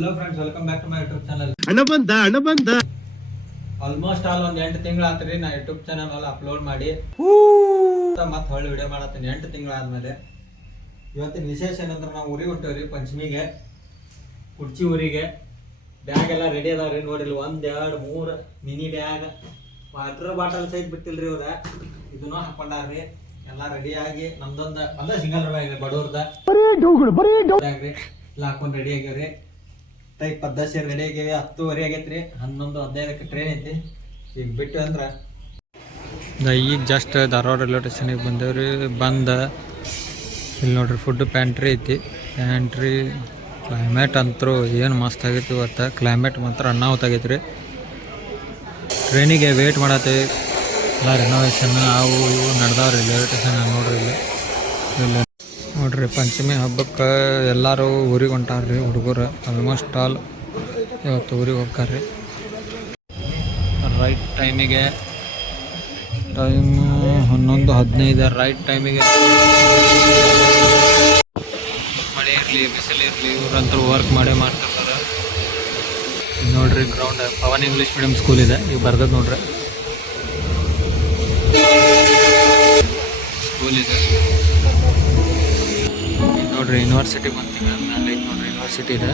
Hello friends, welcome back to my YouTube channel. ಹಣ ಬಂದ almost ಒಂದು 8 ತಿಂಗಳಾತ್ರಿ ನಾ ಯೂಟ್ಯೂಬ್ ಚಾನಲ್ ಅಲ್ಲಿ ಅಪ್ಲೋಡ್ ಮಾಡಿ ಮತ್ತೆ ಹೊಳ್ಳಿ ವಿಡಿಯೋ ಮಾಡತ್ತೀನಿ 8 ತಿಂಗಳಾದ್ಮೇಲೆ. ಇವತ್ತಿನ ವಿಶೇಷ ಏನಂದ್ರೆ ನಾವು ಊರಿಗೆ ಹೊಂಟೇವ್ರಿ ಪಂಚಮಿಗೆ, ಕುರ್ಚಿ ಊರಿಗೆ. ಬ್ಯಾಗ್ ಎಲ್ಲ ರೆಡಿ ಅದಾವ್ರಿ, ನೋಡಿಲ್ಲ 1 2 3 mini bag, water bottle side ಬಿಟ್ಟಿಲ್ರಿ ಇವ್ರ. ಇದನ್ನು ಹಾಕೊಂಡಾರ್ರಿ, ಎಲ್ಲ ರೆಡಿ ಆಗಿ ನಮ್ದೊಂದು ಒಂದ ಸಿಂಗಲ್ ಬ್ಯಾಗ್ ಬಡವ್ರದ ಬ್ಯಾಗ್ ರೀ, ಎಲ್ಲ ಹಾಕೊಂಡ್ ರೆಡಿ ಆಗ್ಯಾವ್ರಿ. ಟೈಪ್ 10 ರೆಡಿ ಆಗ್ಯಾವ. 10:30 ಆಗೈತ್ರಿ, 11:15ಕ್ಕೆ ಟ್ರೈನ್ ಐತಿ. ಈಗ ಬಿಟ್ಟು ಅಂದ್ರೆ ಈಗ ಜಸ್ಟ್ ಧಾರವಾಡ ರೈಲ್ವೆ ಸ್ಟೇಷನಿಗೆ ಬಂದೇವ್ರಿ. ಇಲ್ಲಿ ನೋಡ್ರಿ ಫುಡ್ ಪ್ಯಾಂಟ್ರಿ ಐತಿ. ಪ್ಯಾಂಟ್ರಿ ಕ್ಲೈಮೇಟ್ ಅಂತರೂ ಏನು ಮಸ್ತ್ ಆಗೈತಿ ಇವತ್ತು. ಕ್ಲೈಮೇಟ್ ಮಾತ್ರ ಅನ್ನಾವತ್ ಆಗೈತ್ರಿ. ಟ್ರೈನಿಗೆ ವೇಟ್ ಮಾಡತ್ತೀವಿ. ಎಲ್ಲ ರಿನೋವೇಷನ್ ಅವು ಇವು ನಡೆದಾವ್ರಿ ರೈಲ್ವೆ ಸ್ಟೇಷನ್. ನೋಡ್ರಿ ಇಲ್ಲಿ ನೋಡ್ರಿ ಪಂಚಮಿ ಹಬ್ಬಕ್ಕೆ ಎಲ್ಲರೂ ಊರಿಗೆ ಹೊಂಟಾರ್ರಿ ಹುಡುಗರು. ಆಲ್ಮೋಸ್ಟ್ ಆಲ್ ಇವತ್ತು ಊರಿಗೆ ಹೋಗ್ತಾರ್ರಿ ರೈಟ್ ಟೈಮಿಗೆ. ಟೈಮು 11:15. ರೈಟ್ ಟೈಮಿಗೆ ಮಳೆ ಇರಲಿ ಬಿಸಿಲಿರಲಿ ಇವ್ರಂತೂ ವರ್ಕ್ ಮಾಡೇ ಮಾಡ್ತಿರ್ತಾರೆ. ನೋಡ್ರಿ ground Pavan English medium school ಇದೆ, ಈಗ ಬರ್ದದ್ ನೋಡ್ರಿ ಸ್ಕೂಲ್ ಇದೆ. ನೋಡ್ರಿ ಯೂನಿವರ್ಸಿಟಿ ಬಂತೀಗ ಮೇಲೆ ನೋಡ್ರಿ ಯೂನಿವರ್ಸಿಟಿ ಇದೆ.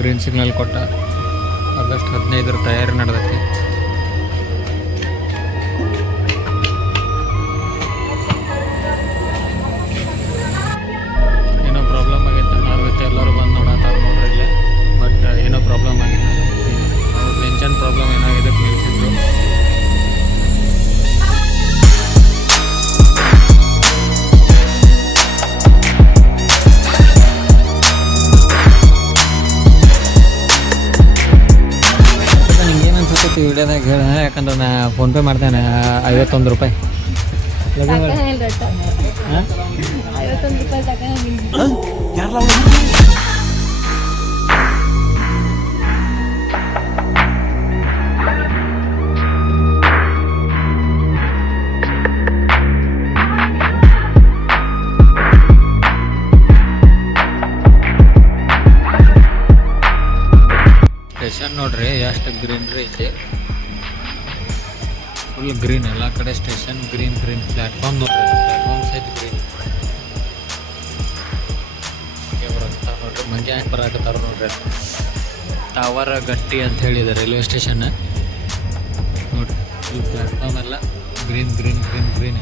ಗ್ರೀನ್ ಸಿಗ್ನಲ್ ಕೊಟ್ಟ. ಆಗಸ್ಟ್ 15 ತಯಾರಿ ನಡೆದೈತಿ. ಏನೋ ಪ್ರಾಬ್ಲಮ್ ಆಗೈತೆ ಅನ್ನೋರ್ಗೈತೆ, ಎಲ್ಲರೂ ಬಂದು ನೋಡತ್ತಾರ ನೋಡ್ರಿ ಇಲ್ಲೇ. ಬಟ್ ಏನೋ ಪ್ರಾಬ್ಲಮ್ ಆಗಿಲ್ಲ. ಅವ್ರದ್ದು ಇಂಜನ್ ಪ್ರಾಬ್ಲಮ್ ಏನಾಗಿದೆ ನಿಲ್ಸಿದ್ರು. ವಿಡಿಯೋದಾಗ ಹೇಳ, ಯಾಕಂದ್ರೆ ನಾ ಫೋನ್ಪೇ ಮಾಡ್ತೇನೆ 51 ರೂಪಾಯಿ. ಸ್ಟೇಷನ್ ನೋಡ್ರಿ ಎಷ್ಟು ಗ್ರೀನ್ರಿ ಐತಿ. ಫುಲ್ ಗ್ರೀನ್ ಎಲ್ಲ ಕಡೆ ಸ್ಟೇಷನ್. ಗ್ರೀನ್ ಪ್ಲಾಟ್ಫಾರ್ಮ್ ನೋಡ್ರಿ, ಪ್ಲಾಟ್ಫಾರ್ಮ್ ಸಹಿತ ಗ್ರೀನ್. ಬರುತ್ತಾ ನೋಡ್ರಿ, ಮಂಗೆ ಹ್ಯಾಂಗೆ ಬರಾಕತ್ತಾರ ನೋಡ್ರಿ. ಟವರ್ ಗಟ್ಟಿ ಅಂತ ಹೇಳಿದೆ ರೈಲ್ವೆ ಸ್ಟೇಷನ್ ನೋಡ್ರಿ. ಫುಲ್ ಪ್ಲಾಟ್ಫಾರ್ಮ್ ಎಲ್ಲ ಗ್ರೀನ್ ಹಂಗೆ.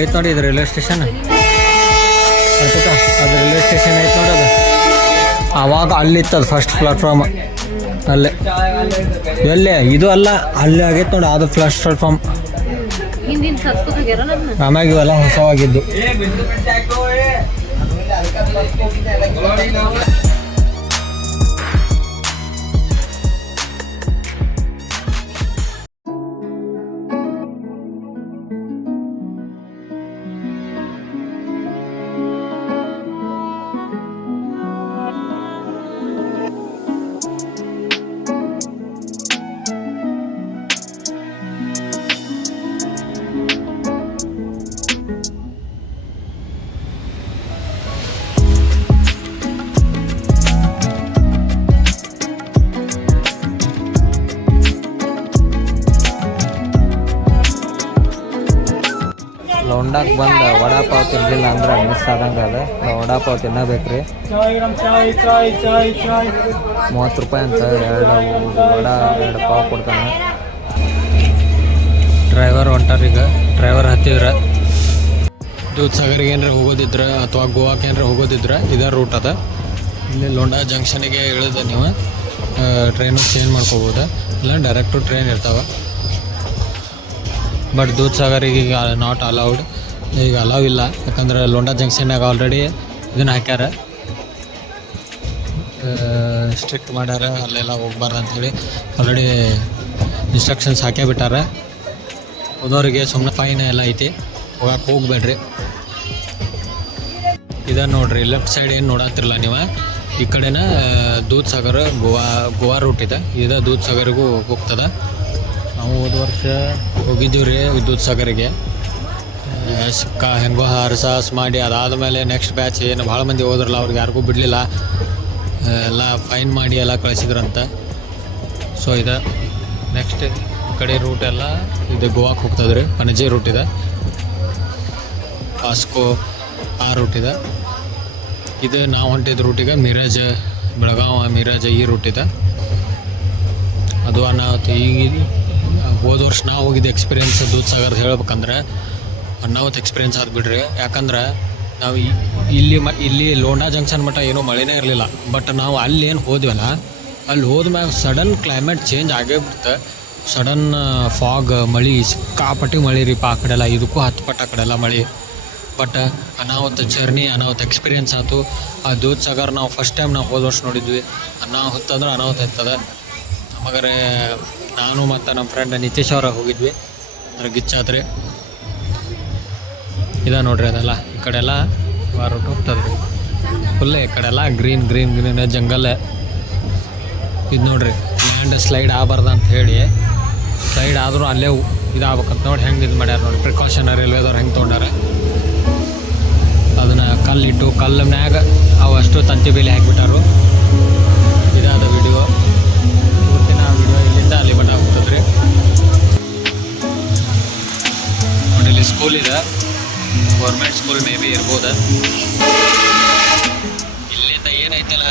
ಐತೆ ನೋಡಿ ಇದು ರೈಲ್ವೆ ಸ್ಟೇಷನ್. ಅದು ರೈಲ್ವೆ ಸ್ಟೇಷನ್ ಐತೆ ನೋಡಿ. ಅದು ಆವಾಗ ಅಲ್ಲಿತ್ತದು ಫಸ್ಟ್ ಪ್ಲಾಟ್ಫಾರ್ಮ್ ಅಲ್ಲೇ. ಎಲ್ಲೇ ಇದು ಅಲ್ಲ, ಅಲ್ಲೇ ಆಗೈತೆ ನೋಡಿ ಅದು ಫಸ್ಟ್ ಪ್ಲಾಟ್ಫಾರ್ಮ್. ಆಮ್ಯಾಗ ಇವೆಲ್ಲ ಹೊಸವಾಗಿದ್ದು. ಲೋಂಡಾಕ್ ಬಂದು ವಡಾಪಾವ್ ತಿನ್ನಲಿಲ್ಲ ಅಂದ್ರೆ ಮಿಸ್ ಆದಂಗೆ ಅದ ವಡಾಪಾವ್ ತಿನ್ನಬೇಕ್ರಿ. 30 ರೂಪಾಯಿ ಅಂತ 2 ವಡ 2 ಪಾವ್ ಕೊಡ್ತಾನೆ. ಡ್ರೈವರ್ ಹೊಂಟಾರೀಗ. ಡ್ರೈವರ್ ಹತ್ತಿದ್ರೆ ದೂದ್ಸಾಗರ್ಗೆ ಏನಾರ ಹೋಗೋದಿದ್ರೆ ಅಥವಾ ಗೋವಾಕ್ಕೆ ಏನಾರ ಹೋಗೋದಿದ್ರೆ ಇದೇ ರೂಟ್ ಅದ. ಇಲ್ಲಿ ಲೋಂಡಾ ಜಂಕ್ಷನಿಗೆ ಇಳಿದ ನೀವು ಟ್ರೈನು ಚೇಂಜ್ ಮಾಡ್ಕೋಬೋದು, ಇಲ್ಲ ಡೈರೆಕ್ಟು ಟ್ರೈನ್ ಇರ್ತಾವೆ. ಬಟ್ ದೂದ್ಸಾಗರಿಗೆ ಈಗ ನಾಟ್ ಅಲೌಡ್, ಈಗ ಅಲೌ ಇಲ್ಲ. ಯಾಕಂದ್ರೆ ಲೋಂಡಾ ಜಂಕ್ಷನ್ನಾಗ ಆಲ್ರೆಡಿ ಇದನ್ನು ಹಾಕ್ಯಾರ, ಸ್ಟ್ರಿಕ್ಟ್ ಮಾಡ್ಯಾರ, ಅಲ್ಲೆಲ್ಲ ಹೋಗ್ಬಾರ್ದು ಅಂಥೇಳಿ ಆಲ್ರೆಡಿ ಇನ್ಸ್ಟ್ರಕ್ಷನ್ಸ್ ಹಾಕೇ ಬಿಟ್ಟಾರ. ಹೋದವ್ರಿಗೆ ಸುಮ್ಮನೆ ಫೈನ್ ಎಲ್ಲ ಐತಿ, ಹೋಗಕ್ಕೆ ಹೋಗ್ಬೇಡ್ರಿ. ಇದನ್ನು ನೋಡ್ರಿ, ಲೆಫ್ಟ್ ಸೈಡ್ ಏನು ನೋಡತ್ತಿರಲ್ಲ ನೀವು, ಈ ಕಡೆನ ದೂದ್ಸಾಗರ್ ಗೋವಾ ರೂಟ್ ಇದೆ. ಇದು ದೂದ್ಸಾಗರ್ಗೂ ಹೋಗ್ತದೆ. ನಾವು ಹೋದ ವರ್ಷ ಹೋಗಿದ್ದೀವಿ ರೀ ದೂದ್ಸಾಗರಿಗೆ. ಹೆಂಗೋ ಹರ್ಸಾಸ್ ಮಾಡಿ ಅದಾದಮೇಲೆ ನೆಕ್ಸ್ಟ್ ಬ್ಯಾಚ್ ಏನು ಭಾಳ ಮಂದಿ ಹೋದ್ರಲ್ಲ, ಅವ್ರಿಗೆ ಯಾರಿಗೂ ಬಿಡಲಿಲ್ಲ, ಎಲ್ಲ ಫೈನ್ ಮಾಡಿ ಎಲ್ಲ ಕಳಿಸಿದ್ರಂತ. ಸೊ ಇದು ನೆಕ್ಸ್ಟ್ ಈ ಕಡೆ ರೂಟ್ ಎಲ್ಲ ಇದು ಗೋವಾಕ್ಕೆ ಹೋಗ್ತದೆ ರೀ. ಪಣಜಿ ರೂಟ್ ಇದೆ, ವಾಸ್ಕೋ ಆ ರೂಟ್ ಇದೆ. ಇದು ನಾವು ಹೊಂಟಿದ್ದ ರೂಟಿಗೆ ಮಿರಾಜ್, ಬೆಳಗಾವಿ ಮಿರಾಜ್ ಈ ರೂಟ್ ಇದೆ. ಅದು ಅನಾಹುತ. ಈಗ ಹೋದ ವರ್ಷ ನಾವು ಹೋಗಿದ್ದ ಎಕ್ಸ್ಪೀರಿಯೆನ್ಸ್ ದೂದ್ಸಾಗರ್ದು ಹೇಳ್ಬೇಕಂದ್ರೆ ಅನಾಹುತ ಎಕ್ಸ್ಪೀರಿಯೆನ್ಸ್ ಆದ್ಬಿಡ್ರಿ. ಯಾಕಂದ್ರೆ ನಾವು ಇಲ್ಲಿ ಲೋಂಡಾ ಜಂಕ್ಷನ್ ಮಟ್ಟ ಏನೂ ಮಳೆನೇ ಇರಲಿಲ್ಲ. ಬಟ್ ನಾವು ಅಲ್ಲಿ ಏನು ಹೋದ್ವಲ್ಲ, ಅಲ್ಲಿ ಹೋದ್ಮ್ಯಾಗ ಸಡನ್ ಕ್ಲೈಮೇಟ್ ಚೇಂಜ್ ಆಗೇ ಬಿಡ್ತು. ಸಡನ್ ಫಾಗ್, ಮಳೆ, ಸಿಕ್ಕಾಪಟ್ಟಿ ಮಳೆ ರೀ ಆ ಕಡೆಲ್ಲ. ಇದಕ್ಕೂ 10 ಪಟ್ಟು ಆ ಕಡೆಲ್ಲ ಮಳೆ. ಬಟ್ ಅನಾಹುತ ಜರ್ನಿ, ಅನಾಹುತ ಎಕ್ಸ್ಪೀರಿಯೆನ್ಸ್ ಆಯ್ತು. ಆ ದೂದ್ಸಾಗರ್ ನಾವು ಫಸ್ಟ್ ಟೈಮ್ ನಾವು ಹೋದ ವರ್ಷ ನೋಡಿದ್ವಿ. ಅನಾಹುತ ಅಂದ್ರೆ ಅನಾಹುತ ಇರ್ತದೆ. ನಮಗರೆ ನಾನು ಮತ್ತು ನಮ್ಮ ಫ್ರೆಂಡ್ ನಿತೀಶ್ ಅವರ ಹೋಗಿದ್ವಿ. ಅದ್ರ ಗಿಚ್ಚಾತ್ರಿ ಇದೆ ನೋಡ್ರಿ. ಅದೆಲ್ಲ ಈ ಕಡೆಲ್ಲ ರೂಟ್ ಹೋಗ್ತದೆ ರೀ. ಫುಲ್ ಈ ಕಡೆಲ್ಲ ಗ್ರೀನ್ ಗ್ರೀನ್ ಗ್ರೀನ್ ಜಂಗಲ್. ಇದು ನೋಡ್ರಿ, ಲ್ಯಾಂಡ್ ಸ್ಲೈಡ್ ಆಗಬಾರ್ದು ಅಂತ ಹೇಳಿ ಸ್ಲೈಡ್ ಆದರೂ ಅಲ್ಲೇ ಇದಾಗಬೇಕಂತ ನೋಡಿ ಹೆಂಗೆ ಇದು ಮಾಡ್ಯಾರ ನೋಡಿ. ಪ್ರಿಕಾಷನ್ ರೈಲ್ವೇದವ್ರು ಹೆಂಗೆ ತೊಗೊಂಡಾರೆ. ಅದನ್ನು ಕಲ್ಲಿಟ್ಟು ಕಲ್ಲ ಮ್ಯಾಗ ಅವು ಅಷ್ಟು ತಂತಿ ಬೇಲಿ ಹಾಕಿಬಿಟ್ಟಾರು. ಇದಾದ ವಿಡಿಯೋ. ಇವತ್ತಿನ ವಿಡಿಯೋ ಇಲ್ಲಿಂದ ಅಲ್ಲಿ ಮಟ್ಟ ಹೋಗ್ತದೆ ರೀ. ನೋಡಿ ಇಲ್ಲಿ ಸ್ಕೂಲ್ ಇದೆ, ಗೌರ್ಮೆಂಟ್ ಸ್ಕೂಲ್ ಮೇ ಬಿ ಇರ್ಬೋದು. ಇಲ್ಲಿಂದ ಏನೈತಲ್ಲ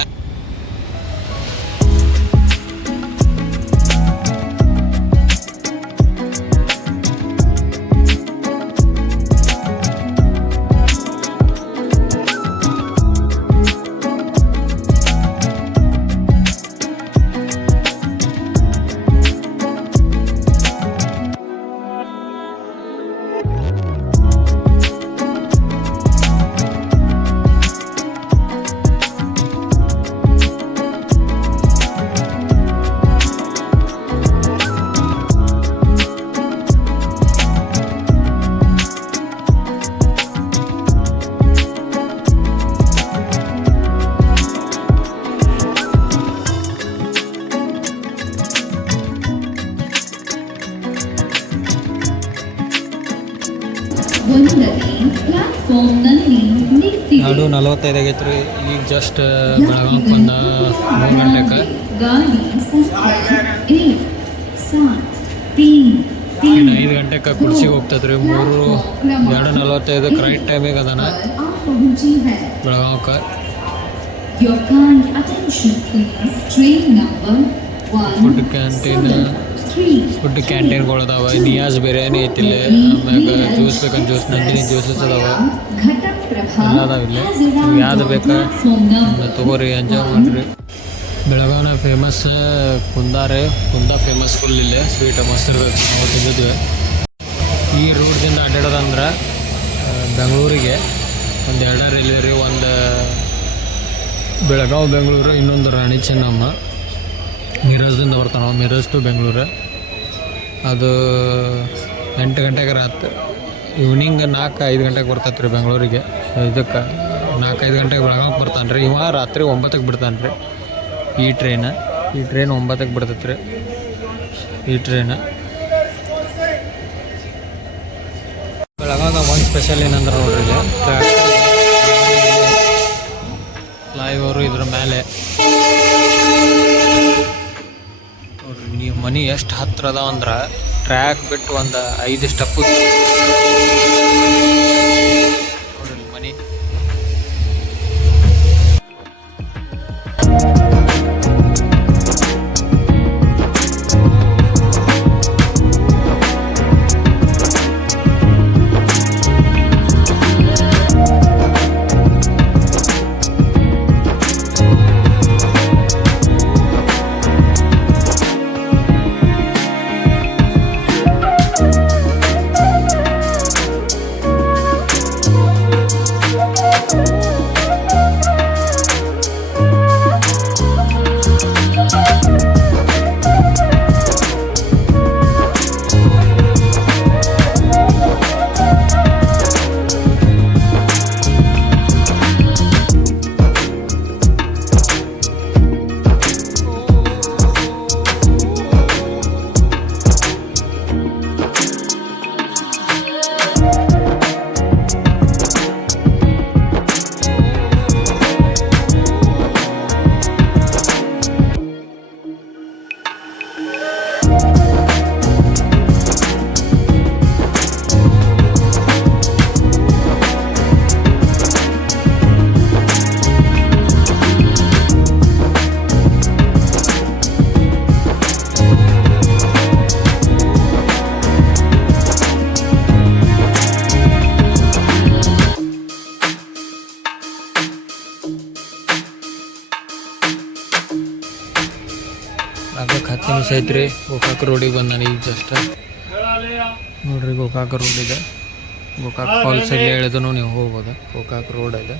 ನಾಡು 45 ಆಗೈತೆ ರೀ. ಈಗ ಜಸ್ಟ್ ಬೆಳಗಾವಿಗೆ ಬಂದ 3 ಗಂಟೆಗೆ. ಇನ್ನು 5 ಗಂಟೆಗೆ ಕುರ್ಚಿಗೆ ಹೋಗ್ತದೆ ರೀ. 2:45 ರೈಟ್ ಟೈಮಿಗೆ ಅದಾನ ಬೆಳಗಾವಿಗೆ. ಫುಡ್ ಕ್ಯಾಂಟೀನ್ಗಳು ಅದಾವೆ. ನಿಯಾಸ್ ಬಿರಿಯಾನಿ ಐತಿಲ್ಲ, ಆಮ್ಯಾಗ ಜ್ಯೂಸ್ ಬೇಕಂತ ಜ್ಯೂಸ್, ನಂದಿನಿ ಜ್ಯೂಸಸ್ ಅದಾವೆ, ಎಲ್ಲ ಅದಾವೆ ಇಲ್ಲಿ. ಯಾವ್ದು ಬೇಕಾ ತೊಗೋರಿ, ಎಂಜಾಯ್ ಮಾಡಿರಿ. ಬೆಳಗಾವಿನ ಫೇಮಸ್ ಕುಂದಾ ಫೇಮಸ್ ಫುಲ್ ಇಲ್ಲಿ. ಸ್ವೀಟ್ ಮಸ್ತ್ ಇರಬೇಕು, ನಾವು ತಿಂದಿದ್ವಿ. ಈ ರೂಟ್ದಿಂದ ಅಡ್ಡಾಡೋದಂದ್ರೆ ಬೆಂಗಳೂರಿಗೆ ಒಂದು 2 ರೈಲ್ವೆ ರೀ. ಒಂದು ಬೆಳಗಾವಿ ಬೆಂಗಳೂರು, ಇನ್ನೊಂದು ರಾಣಿ ಚೆನ್ನಮ್ಮ. ಮಿರಾಜ್ದಿಂದ ಬರ್ತಾವೆ, ಮಿರಾಜ್ ಟು ಬೆಂಗಳೂರು. ಅದು 8 ಗಂಟೆಗೆ ರಾತ್ರಿ ಈವ್ನಿಂಗ್ 4-5 ಗಂಟೆಗೆ ಬರ್ತೈತೆ ರೀ ಬೆಂಗಳೂರಿಗೆ. ಇದಕ್ಕೆ 4-5 ಗಂಟೆಗೆ ಬೆಳಗಾವಿಗೆ ಬರ್ತಾನೆ ರೀ. ಇವ ರಾತ್ರಿ 9ಕ್ಕೆ ಬಿಡ್ತಾನೆ ರೀ. ಈ ಟ್ರೈನ್ 9ಕ್ಕೆ ಬಿಡ್ತೈತೆ ರೀ. ಈ ಟ್ರೈನ್ ಬೆಳಗಾವಿಗೆ ಒಂದು ಸ್ಪೆಷಲ್ ಏನಂದ್ರೆ ನೋಡ್ರಿ, ಇಲ್ಲಿ ಫ್ಲೈಓವರು ಇದ್ರ ಮೇಲೆ ನೀವು ಮನೆ ಎಷ್ಟು ಹತ್ರ ಅದಾವ ಅಂದ್ರೆ ಟ್ರ್ಯಾಕ್ ಬಿಟ್ಟು ಒಂದು 5 ಸ್ಟೆಪ್ಪು ಆಗಕ್ಕೆ 10 ನಿಮಿಷ ಐತ್ರಿ. ಗೋಕಾಕ್ ರೋಡಿಗೆ ಬಂದು ನಾನು ಈಗ ಜಸ್ಟ್ ನೋಡ್ರಿ ಗೋಕಾಕ್ ರೋಡ್ ಇದೆ. ಗೋಕಾಕ್ ಫಾಲ್ಸ್ ಇಲ್ಲಿ ಹೇಳಿದ್ರು ನೀವು ಹೋಗ್ಬೋದು. ಗೋಕಾಕ್ ರೋಡ್ ಇದೆ.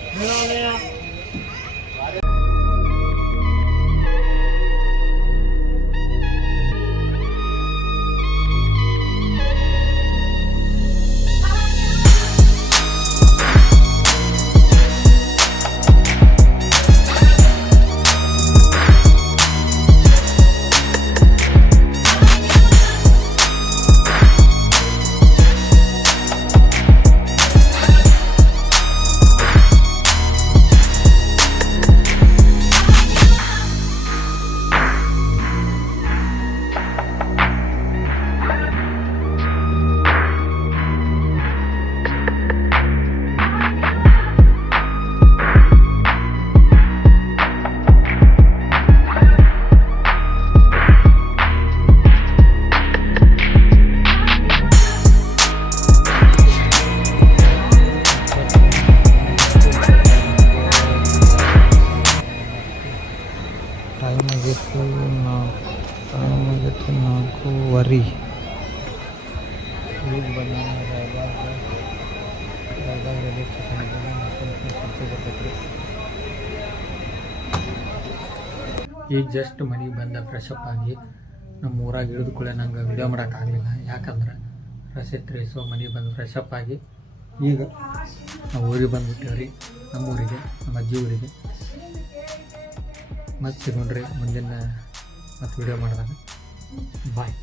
ಟೈಮ್ ಆಗಿತ್ತು 4:04 ಈಗ ಬಂದ ರಾಯಬಾಗ್ ರೈಲ್ವೆ ಸ್ಟೇಷನ್ ಬರ್ತೈತ್ರಿ. ಈಗ ಜಸ್ಟ್ ಮನೆಗೆ ಬಂದ ಫ್ರೆಶ್ ಅಪ್ ಆಗಿ ನಮ್ಮ ಊರಾಗ ಇಳಿದು ಕೂಡ ನಂಗೆ ವಿಡಿಯೋ ಮಾಡೋಕ್ಕಾಗಲಿಲ್ಲ. ಯಾಕಂದ್ರೆ ರಶ್ ಇತ್ತು. ಸೊ ಮನೆಗೆ ಬಂದು ಫ್ರೆಶ್ ಅಪ್ ಆಗಿ ಈಗ ನಾವು ಊರಿಗೆ ಬಂದುಬಿಟ್ಟೇವ್ರಿ. ನಮ್ಮ ಊರಿಗೆ, ನಮ್ಮ ಅಜ್ಜಿ ಊರಿಗೆ. ಮತ್ತೆ ಸಿಗೋಣ್ರಿ ಮುಂದಿನ ಮತ್ತೆ ವಿಡಿಯೋ ಮಾಡಿದಾಗ. ಬಾಯ್.